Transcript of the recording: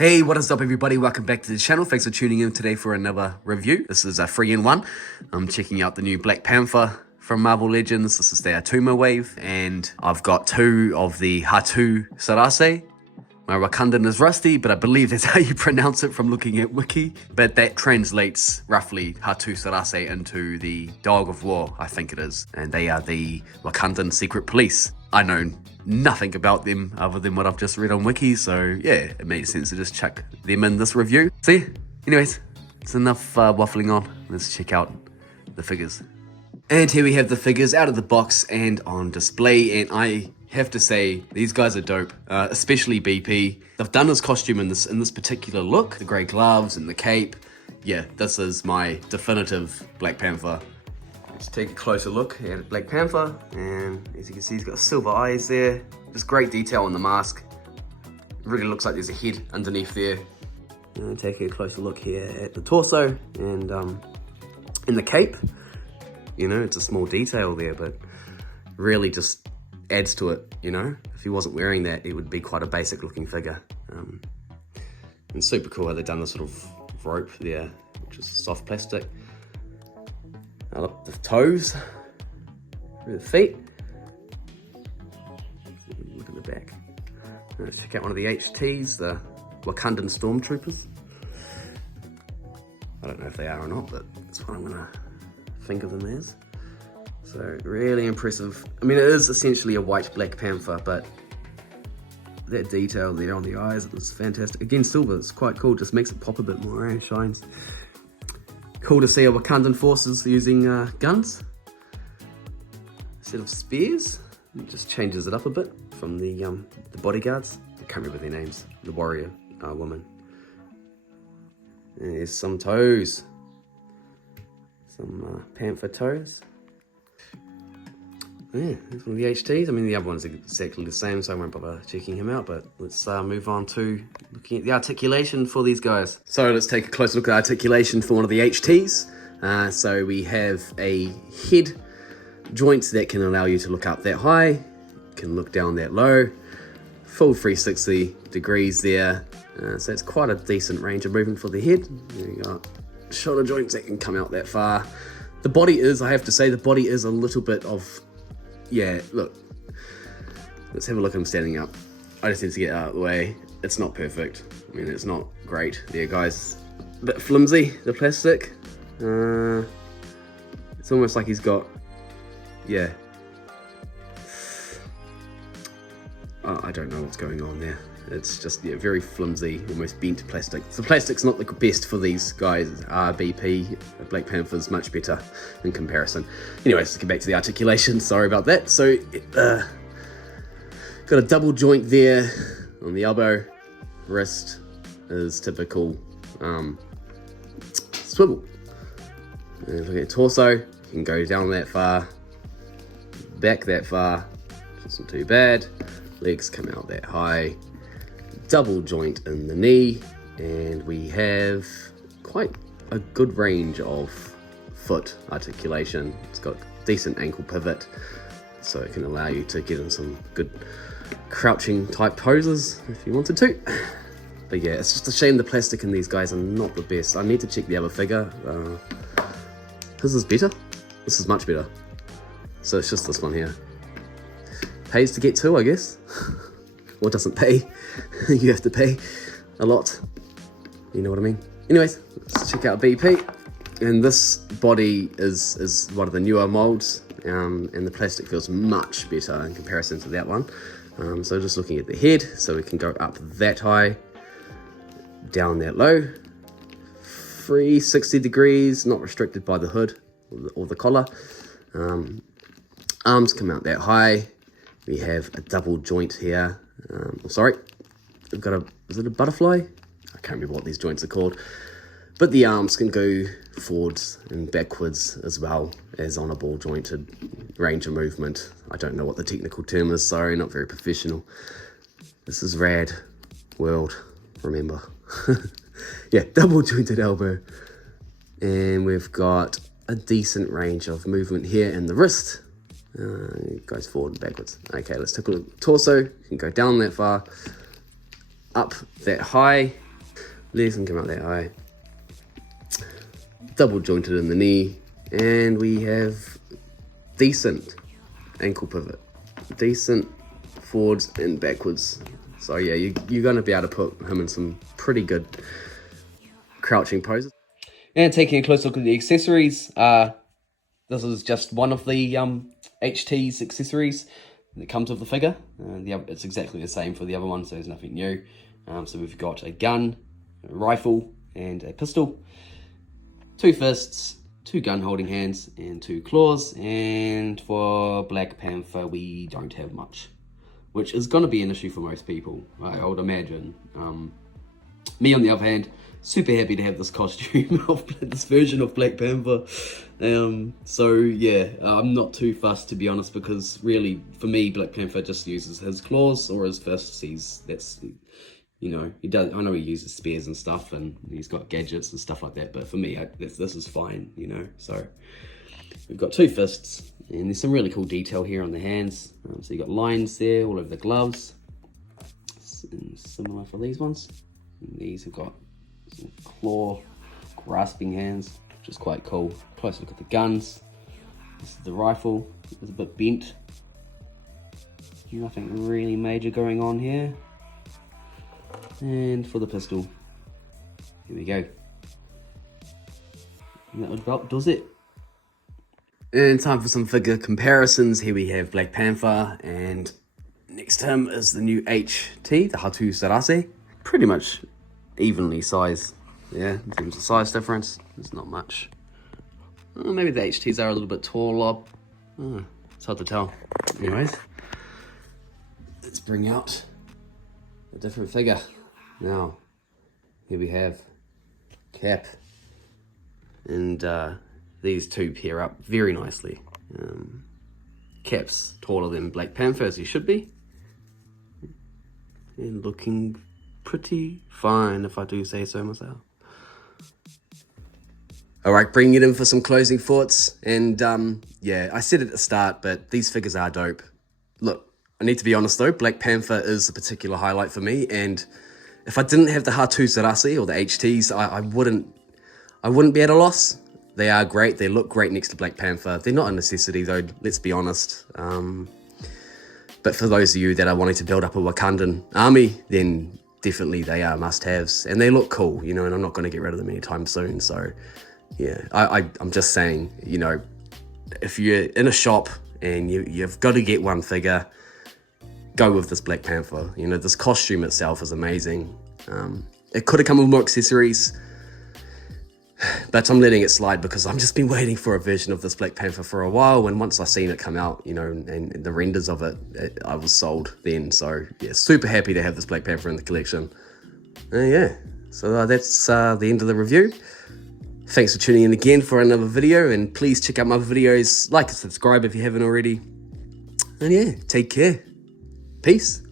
Hey, what is up everybody? Welcome back to the channel. Thanks for tuning in today for another review. This is a 3-in-1. I'm checking out the new Black Panther from Marvel Legends. This is the Attuma wave, and I've got 2 of the Hatut Zeraze. My Wakandan is rusty, but I believe that's how you pronounce it from looking at Wiki. But that translates roughly Hatut Zeraze into the Dog of War, I think it is. And they are the Wakandan secret police. I know nothing about them other than what I've just read on Wiki, so yeah, it made sense to just chuck them in this review. See, anyways, it's enough waffling on. Let's check out the figures. And here we have the figures out of the box and on display, and I have to say, these guys are dope, especially BP. They've done his costume in this particular look, the grey gloves and the cape. Yeah, this is my definitive Black Panther. Let's take a closer look at Black Panther, and as you can see, he's got silver eyes there. Just great detail on the mask. It really looks like there's a head underneath there. And taking a closer look here at the torso and in the cape. You know, it's a small detail there, but really just adds to it, you know. If he wasn't wearing that, it would be quite a basic looking figure. And super cool how they've done this sort of rope there, which is soft plastic. Now look, the toes, the feet. Look at the back. Let's check out one of the HTs, the Wakandan Stormtroopers. I don't know if they are or not, but that's what I'm gonna think of them as. So really impressive. I mean, it is essentially a white Black Panther, but that detail there on the eyes is fantastic. Again, silver, it's quite cool, just makes it pop a bit more, eh? Shines. Cool to see our Wakandan forces using guns instead of spears. It just changes it up a bit from the bodyguards. I can't remember their names. The warrior woman. And there's some toes. Some panther toes. Yeah, that's one of the HTs. I mean, the other one's exactly the same, so I won't bother checking him out, but let's move on to looking at the articulation for these guys. So let's take a closer look at articulation for one of the HTs. So we have a head joint that can allow you to look up that high, can look down that low, full 360 degrees there. So it's quite a decent range of movement for the head. There you go. Shoulder joints that can come out that far. The body is, I have to say, the body is a little bit of, yeah, look, let's have a look at him standing up. I just need to get out of the way. It's not perfect. I mean, it's not great. There, guys, a bit flimsy, the plastic. It's almost like he's got, yeah. I don't know what's going on there. It's just, yeah, very flimsy, almost bent plastic. So plastic's not the best for these guys. RBP, Black Panther's much better in comparison. Anyways, let's get back to the articulation. Sorry about that. So, got a double joint there on the elbow. Wrist is typical swivel. And look at torso. You can go down that far, back that far, which isn't too bad. Legs come out that high. Double joint in the knee, and we have quite a good range of foot articulation. It's got decent ankle pivot, so it can allow you to get in some good crouching type poses if you wanted to. But yeah, it's just a shame the plastic in these guys are not the best. I need to check the other figure. This is better. This is much better. So it's just this one here. Pays to get 2, I guess. Or doesn't pay. You have to pay a lot. You know what I mean? Anyways, let's check out BP. And this body is one of the newer molds, and the plastic feels much better in comparison to that one. So just looking at the head, so we can go up that high, down that low, 360 degrees, not restricted by the hood or the collar. Arms come out that high. We have a double joint here. Sorry, we've got is it a butterfly? I can't remember what these joints are called. But the arms can go forwards and backwards as well as on a ball jointed range of movement. I don't know what the technical term is, sorry, not very professional. This is RADWORLD, remember. Yeah, double jointed elbow. And we've got a decent range of movement here in the wrist. It goes forward and backwards. Okay, let's take a look at the torso. You can go down that far, up that high, Legs can come out that high. Double jointed in the knee. And we have decent ankle pivot. Decent forwards and backwards. So yeah, you're going to be able to put him in some pretty good crouching poses. And taking a close look at the accessories, this is just one of the HT's accessories that comes with the figure. It's exactly the same for the other one, so there's nothing new. So we've got a gun, a rifle, and a pistol. 2 fists, 2 gun holding hands, and 2 claws. And for Black Panther, we don't have much, which is going to be an issue for most people, I would imagine. Me, on the other hand, super happy to have this costume of this version of Black Panther. So yeah, I'm not too fussed, to be honest, because really for me Black Panther just uses his claws or his fists. That's, you know, he does. I know he uses spears and stuff, and he's got gadgets and stuff like that. But for me, this is fine, you know. So we've got 2 fists, and there's some really cool detail here on the hands. So you got lines there all over the gloves, and similar for these ones. And these have got some claw grasping hands, which is quite cool. Close look at the guns. This is the rifle. It's a bit bent. Nothing really major going on here. And for the pistol, here we go. And that about does it. And time for some figure comparisons. Here we have Black Panther, and next to him is the new HT, the Hatut Zeraze. Pretty much evenly sized, yeah, in terms of size difference. There's not much. Maybe the HTs are a little bit taller. It's hard to tell. Anyways, let's bring out a different figure. Now, here we have Cap, and these 2 pair up very nicely. Cap's taller than Black Panther, as he should be, and looking pretty fine, if I do say so myself. Alright, bringing it in for some closing thoughts. And yeah, I said it at the start, but these figures are dope. Look, I need to be honest though, Black Panther is a particular highlight for me, and if I didn't have the Hatut Zeraze or the HTs, I wouldn't be at a loss. They are great, they look great next to Black Panther. They're not a necessity though, let's be honest. But for those of you that are wanting to build up a Wakandan army, then definitely they are must-haves, and they look cool, you know, and I'm not going to get rid of them anytime soon. So yeah, I'm just saying, you know, if you're in a shop and you've got to get one figure, go with this Black Panther. You know, this costume itself is amazing. It could have come with more accessories, but I'm letting it slide because I've just been waiting for a version of this Black Panther for a while, and once I seen it come out, you know, and the renders of it, I was sold then. So yeah, super happy to have this Black Panther in the collection. Yeah, so that's the end of the review. Thanks for tuning in again for another video, and please check out my other videos, like and subscribe if you haven't already. And yeah, take care. Peace.